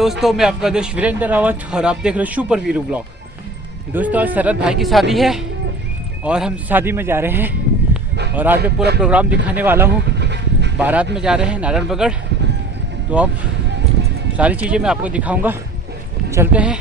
दोस्तों, मैं आपका दोस्त वीरेंद्र रावत और आप देख रहे हो सुपर वीरू ब्लॉग। दोस्तों, आज शरद भाई की शादी है और हम शादी में जा रहे हैं और आज मैं पूरा प्रोग्राम दिखाने वाला हूँ। बारात में जा रहे हैं नारायणबगड़, तो अब सारी चीज़ें मैं आपको दिखाऊंगा। चलते हैं।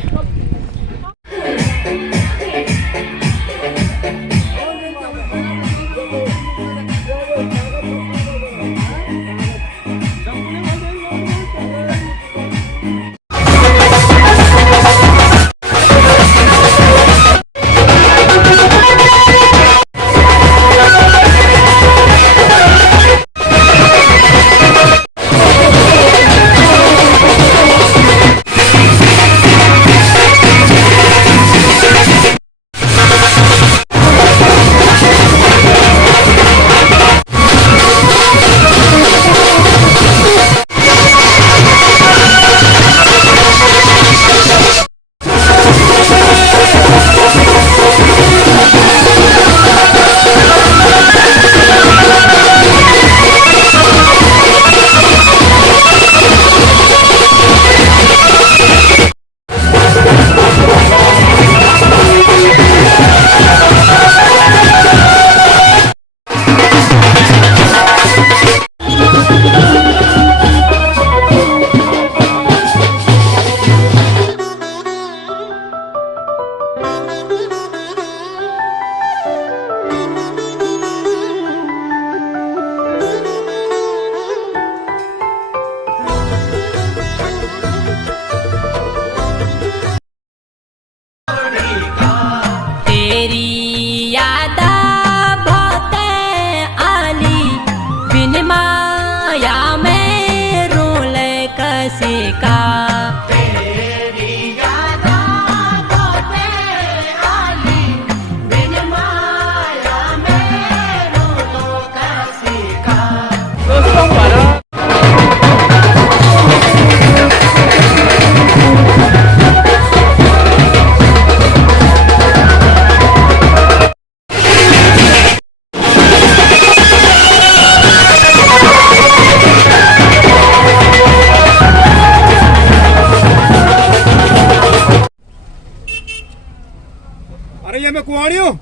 अरे ये मैं कुआड़ी हूँ।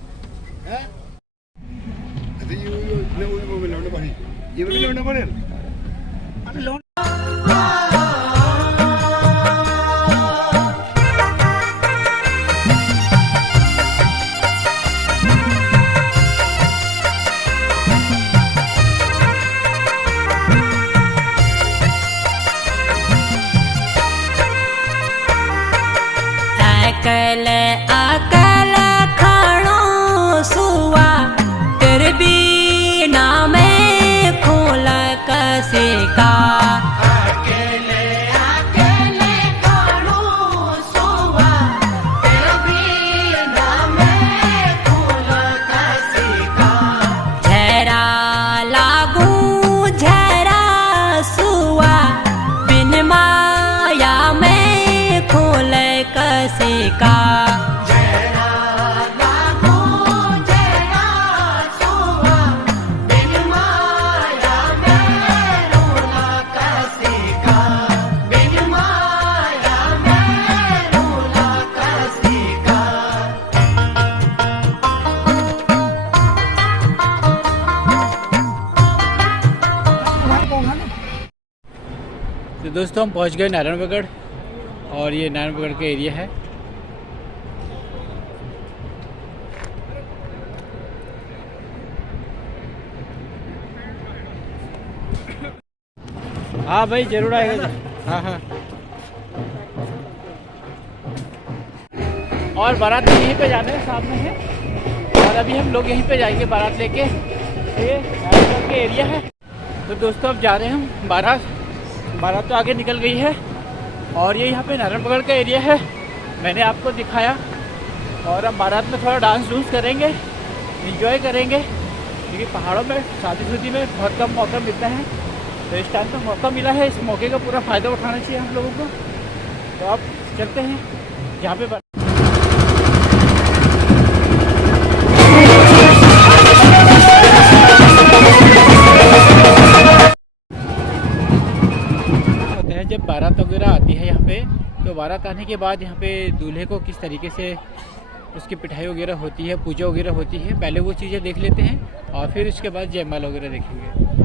ये भी लौटना पड़े। अरे लौट तो दोस्तों, हम पहुंच गए नारायणबगड़ और ये नारायणबगड़ का एरिया है। हाँ भाई, जरूर आएगा। हाँ हाँ। और बारात भी यहीं पे जाना है, सामने है। और अभी हम लोग यहीं पे जाएंगे बारात लेके। ये नारायणबगड़ के एरिया है। तो दोस्तों, अब जा रहे हैं हम बारात तो आगे निकल गई है और ये यहाँ पे नारायणबगड़ का एरिया है। मैंने आपको दिखाया और अब बारात में थोड़ा डांस डूंस करेंगे, एंजॉय करेंगे, क्योंकि पहाड़ों में शादी में बहुत कम मौका मिलता है। तो इस टाइम तो मौका मिला है, इस मौके का पूरा फ़ायदा उठाना चाहिए हम लोगों को। तो अब चलते हैं जहाँ पे जब बारात वगैरह आती है यहाँ पे, तो बारात आने के बाद यहाँ पे दूल्हे को किस तरीके से उसकी पिटाई वगैरह होती है, पूजा वगैरह होती है, पहले वो चीज़ें देख लेते हैं और फिर उसके बाद जयमाल वगैरह देखेंगे।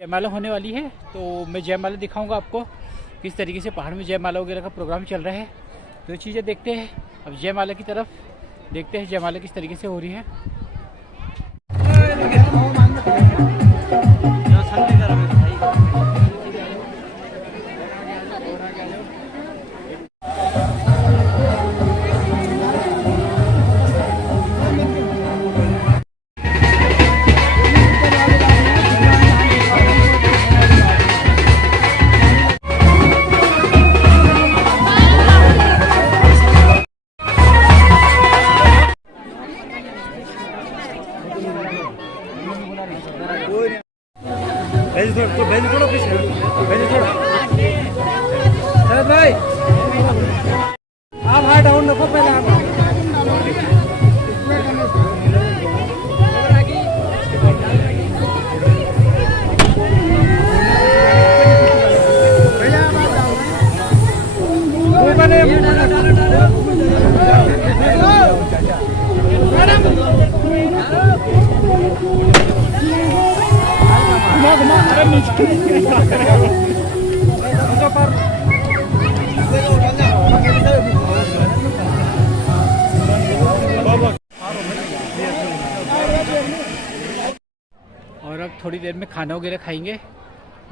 जयमाला होने वाली है, तो मैं जयमाला दिखाऊंगा आपको किस तरीके से पहाड़ में जयमाला वगैरह का प्रोग्राम चल रहा है। तो ये चीज़ें देखते हैं, अब जयमाला की तरफ देखते हैं जयमाला किस तरीके से हो रही है। भाई आप हाथ डाउन रखो पहले आप। और अब थोड़ी देर में खाना वगैरह खाएंगे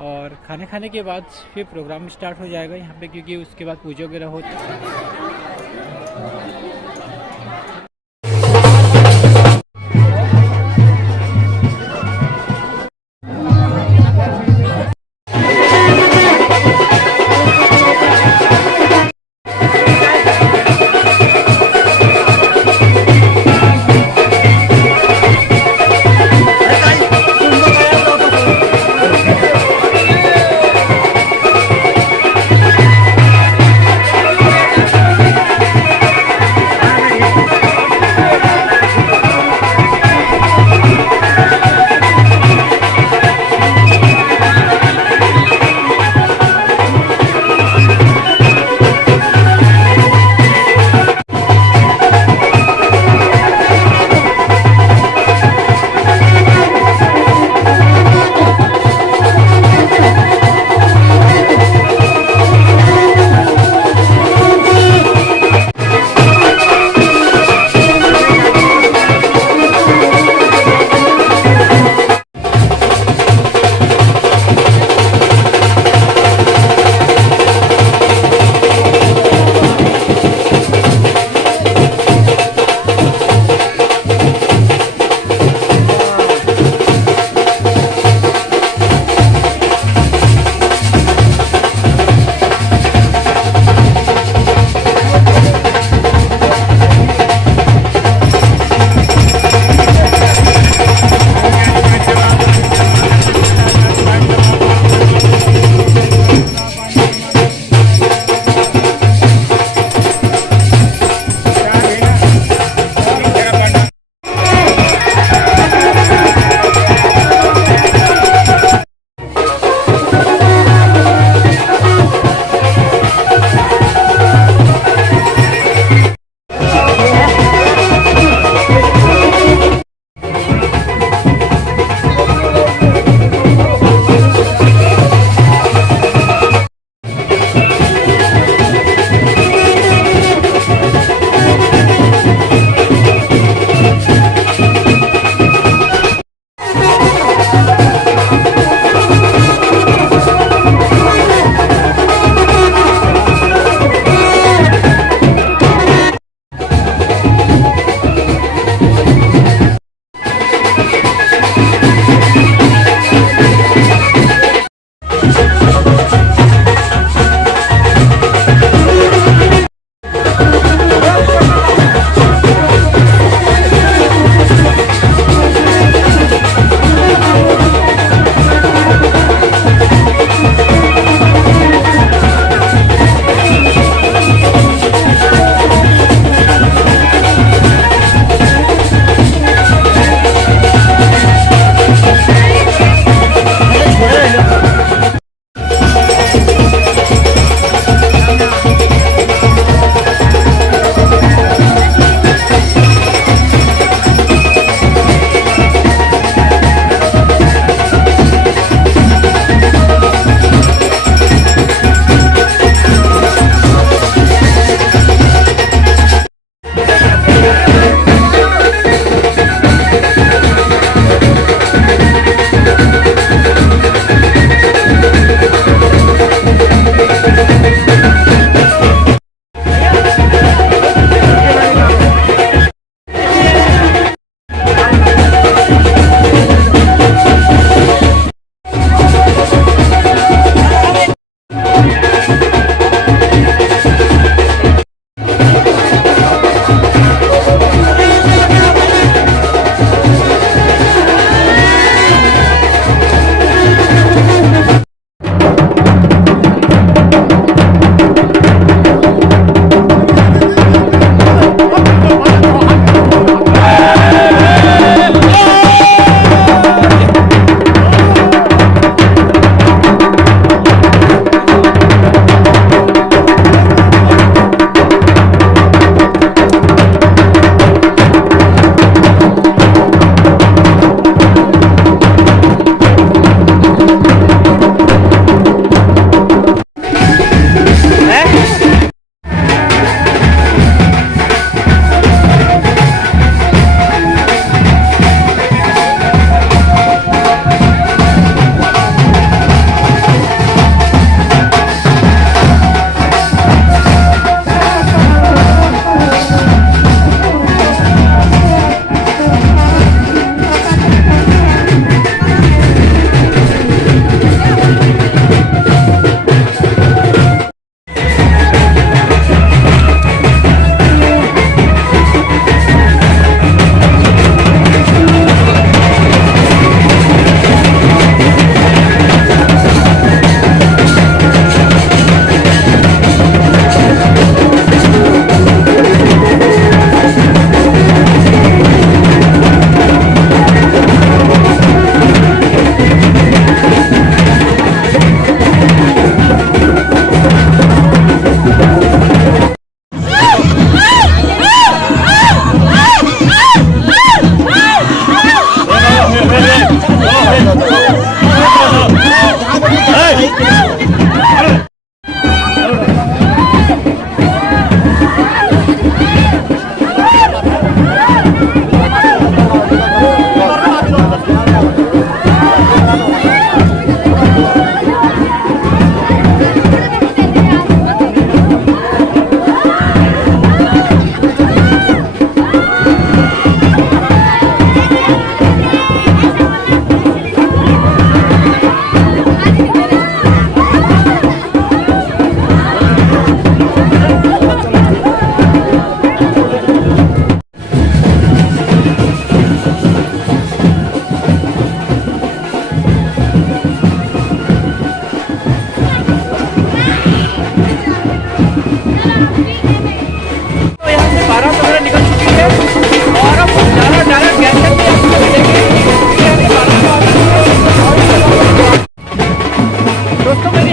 और खाने खाने के बाद फिर प्रोग्राम स्टार्ट हो जाएगा यहाँ पे, क्योंकि उसके बाद पूजा वगैरह होती है।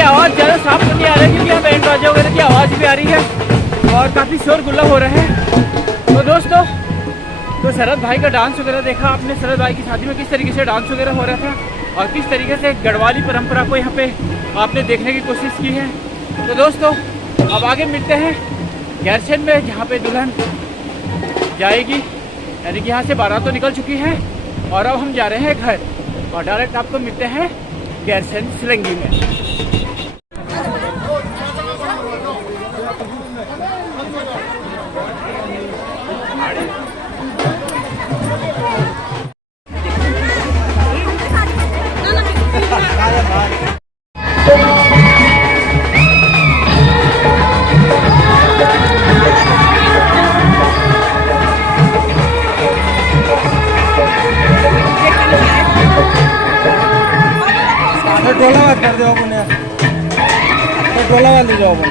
आवाज़ ज़्यादा साफ तो नहीं आ रही है क्योंकि यहाँ बैंड बाजा वगैरह की आवाज़ भी आ रही है और काफ़ी शोर गुल्ला हो रहा है। तो दोस्तों, तो शरद भाई का डांस वगैरह देखा आपने, शरद भाई की शादी में किस तरीके से डांस वगैरह हो रहा था और किस तरीके से गढ़वाली परंपरा को यहाँ पे आपने देखने की कोशिश की है। तो दोस्तों, अब आगे मिलते हैं गैरसैंण में, जहाँ पे दुल्हन जाएगी, यानी कि यहाँ से बारात तो निकल चुकी है और अब हम जा रहे हैं घर और डायरेक्ट आपको मिलते हैं गैरसैंण सिलंगी में। टोला बात कर दो अपन यार, टोला वाली जाओ अपन।